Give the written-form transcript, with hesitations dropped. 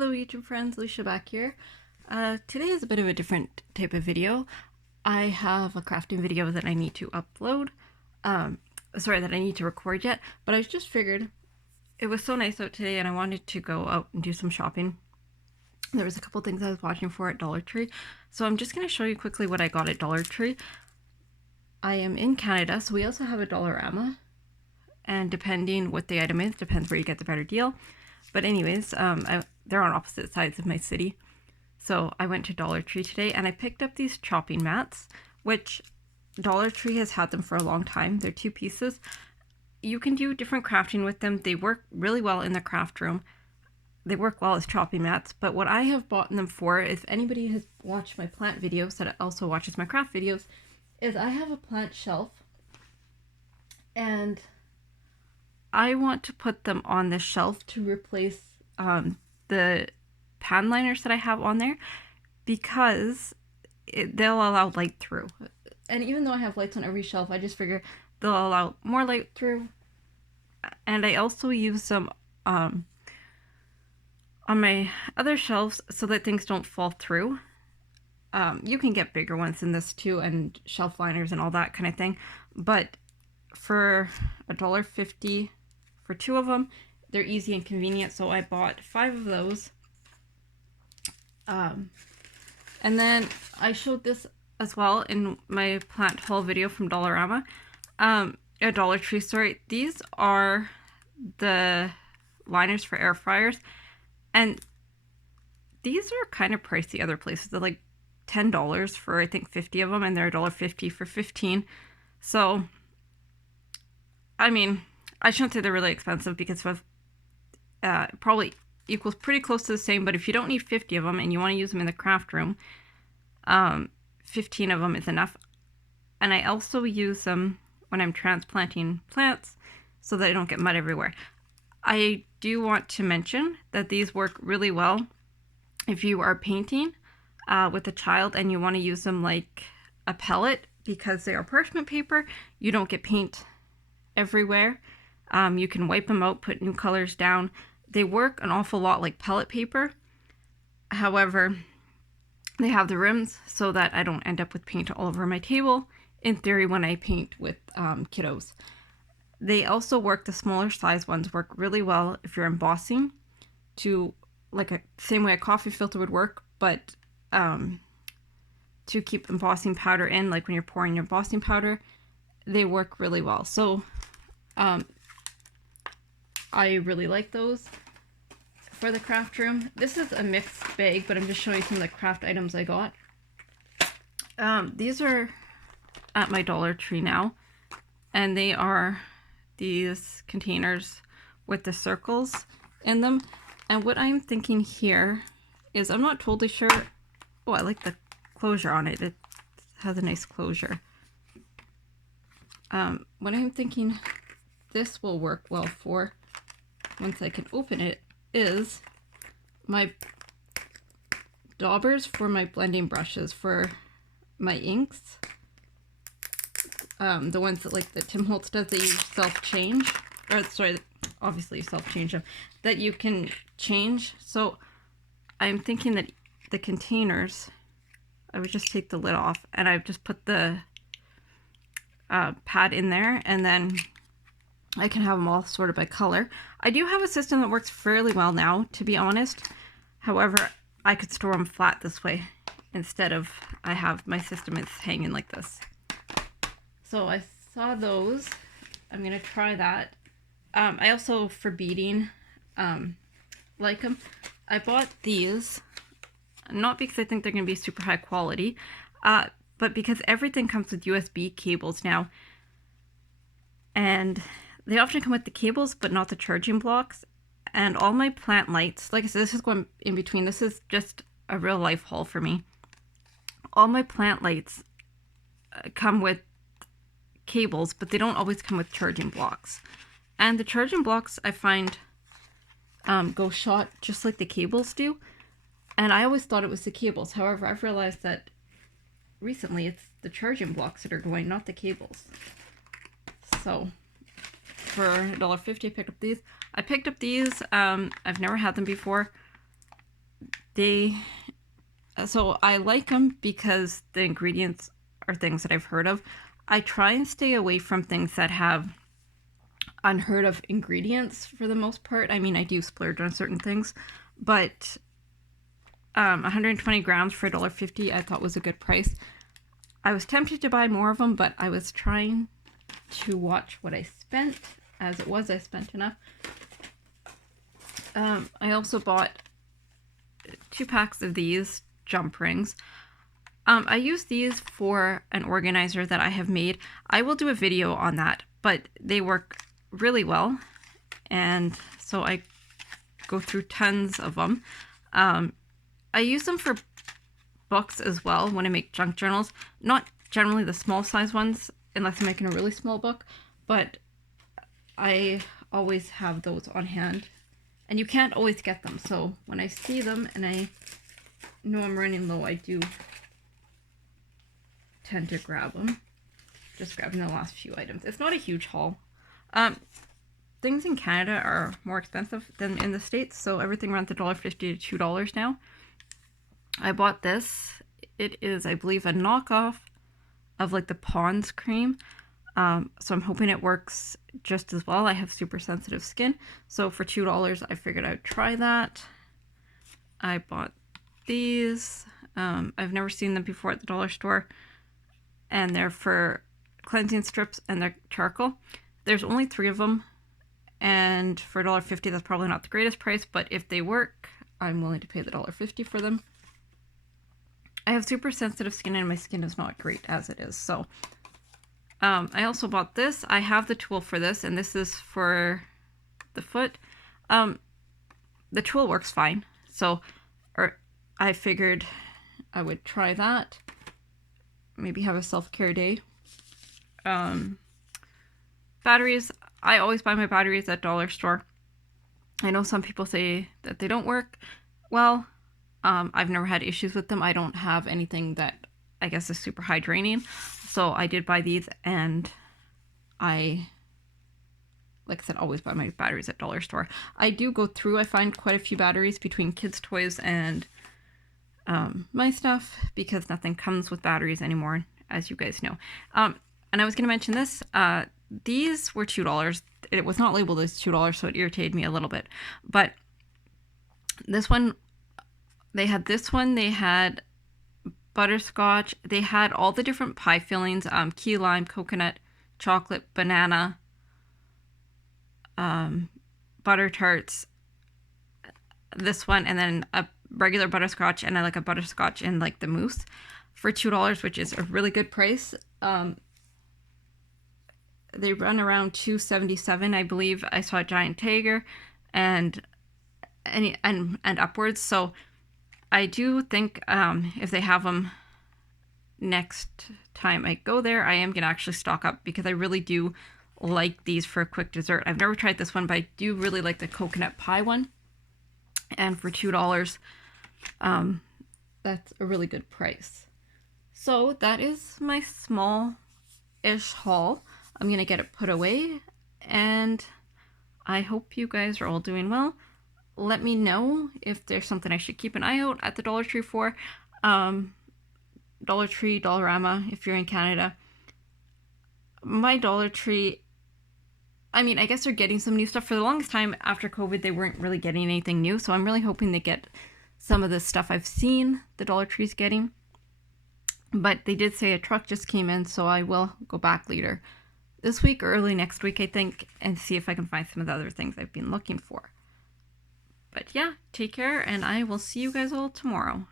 Hello YouTube friends, Alicia back here. Today is a bit of a different type of video. I have a crafting video that I need to upload. That I need to record yet, but I just figured it was so nice out today and I wanted to go out and do some shopping. There was a couple things I was watching for at Dollar Tree, so I'm just going to show you quickly what I got at Dollar Tree. I am in Canada, so we also have a Dollarama, and depending what the item is, depends where you get the better deal. But anyways, they're on opposite sides of my city. So I went to Dollar Tree today and I picked up these chopping mats, which Dollar Tree has had them for a long time. They're 2 pieces. You can do different crafting with them. They work really well in the craft room. They work well as chopping mats. But what I have bought them for, if anybody has watched my plant videos that also watches my craft videos, is I have a plant shelf and I want to put them on the shelf to replace the pan liners that I have on there, because they'll allow light through. And even though I have lights on every shelf, I just figure they'll allow more light through. And I also use them on my other shelves so that things don't fall through. You can get bigger ones than this too, and shelf liners and all that kind of thing. But for $1.50 for 2 of them, they're easy and convenient. So I bought 5 of those. And then I showed this as well in my plant haul video from Dollarama. A Dollar Tree, sorry. These are the liners for air fryers. And these are kind of pricey other places. They're like $10 for I think 50 of them, and they're $1.50 for 15. So I mean, I shouldn't say they're really expensive, because probably equals pretty close to the same, but if you don't need 50 of them and you want to use them in the craft room, 15 of them is enough. And I also use them when I'm transplanting plants so that I don't get mud everywhere. I do want to mention that these work really well if you are painting with a child and you want to use them like a pellet, because they are parchment paper. You don't get paint everywhere. You can wipe them out, put new colors down. They work an awful lot like pellet paper. However, they have the rims so that I don't end up with paint all over my table, in theory, when I paint with kiddos. They also work, the smaller size ones work really well if you're embossing, to like same way a coffee filter would work, but to keep embossing powder in, like when you're pouring your embossing powder, they work really well. So I really like those for the craft room. This is a mixed bag, but I'm just showing you some of the craft items I got. These are at my Dollar Tree now, and they are these containers with the circles in them. And what I'm thinking here is, I'm not totally sure. Oh, I like the closure on it. It has a nice closure. What I'm thinking this will work well for, once I can open it, is my daubers for my blending brushes for my inks. The ones that like that Tim Holtz does, that you self-change, or sorry, obviously you self-change them, that you can change. So I'm thinking that the containers, I would just take the lid off and I just put the pad in there, and then I can have them all sorted by color. I do have a system that works fairly well now, to be honest. However, I could store them flat this way instead of, I have my system is hanging like this. So I saw those. I'm going to try that. I also, for beading, like them. I bought these, not because I think they're going to be super high quality, but because everything comes with USB cables now. And they often come with the cables, but not the charging blocks. And all my plant lights, like I said, this is going in between. This is just a real life haul for me. All my plant lights come with cables, but they don't always come with charging blocks. And the charging blocks, I find, go shot just like the cables do. And I always thought it was the cables. However, I've realized that recently it's the charging blocks that are going, not the cables. So for $1.50 I picked up these. I picked up these. I've never had them before. So I like them because the ingredients are things that I've heard of. I try and stay away from things that have unheard of ingredients for the most part. I mean, I do splurge on certain things, but 120 grams for $1.50 I thought was a good price. I was tempted to buy more of them, but I was trying to watch what I spent. As it was, I spent enough. I also bought 2 packs of these jump rings. I use these for an organizer that I have made. I will do a video on that, but they work really well, and so I go through tons of them. I use them for books as well when I make junk journals. Not generally the small size ones, unless I'm making a really small book, but I always have those on hand. And you can't always get them, so when I see them and I know I'm running low, I do tend to grab them. Just grabbing the last few items. It's not a huge haul. Things in Canada are more expensive than in the States, so everything runs $1.50 to $2 now. I bought this. It is, I believe, a knockoff of like the Pond's cream. So I'm hoping it works just as well. I have super sensitive skin, so for $2 I figured I'd try that. I bought these. I've never seen them before at the dollar store, and they're for cleansing strips and they're charcoal. There's only 3 of them, and for $1.50 that's probably not the greatest price, but if they work, I'm willing to pay the $1.50 for them. I have super sensitive skin and my skin is not great as it is, so I also bought this. I have the tool for this, and this is for the foot. The tool works fine, so I figured I would try that. Maybe have a self-care day. Batteries. I always buy my batteries at dollar store. I know some people say that they don't work. Well, I've never had issues with them. I don't have anything that I guess is super high draining. So I did buy these, and like I said, always buy my batteries at dollar store. I do go through, I find quite a few batteries between kids' toys and my stuff, because nothing comes with batteries anymore, as you guys know. And I was going to mention this. These were $2. It was not labeled as $2, so it irritated me a little bit. But this one, they had this one, they had butterscotch, they had all the different pie fillings, key lime, coconut, chocolate, banana, butter tarts, this one, and then a regular butterscotch, and I like a butterscotch in like the mousse for $2, which is a really good price. They run around $2.77, I believe. I saw a Giant Tiger and upwards, so I do think if they have them next time I go there, I am going to actually stock up, because I really do like these for a quick dessert. I've never tried this one, but I do really like the coconut pie one. And for $2, that's a really good price. So that is my small-ish haul. I'm going to get it put away, and I hope you guys are all doing well. Let me know if there's something I should keep an eye out at the Dollar Tree for. Dollar Tree, Dollarama, if you're in Canada. My Dollar Tree, I mean, I guess they're getting some new stuff. For the longest time after COVID, they weren't really getting anything new, so I'm really hoping they get some of the stuff I've seen the Dollar Tree's getting. But they did say a truck just came in, so I will go back later this week or early next week, I think, and see if I can find some of the other things I've been looking for. But yeah, take care, and I will see you guys all tomorrow.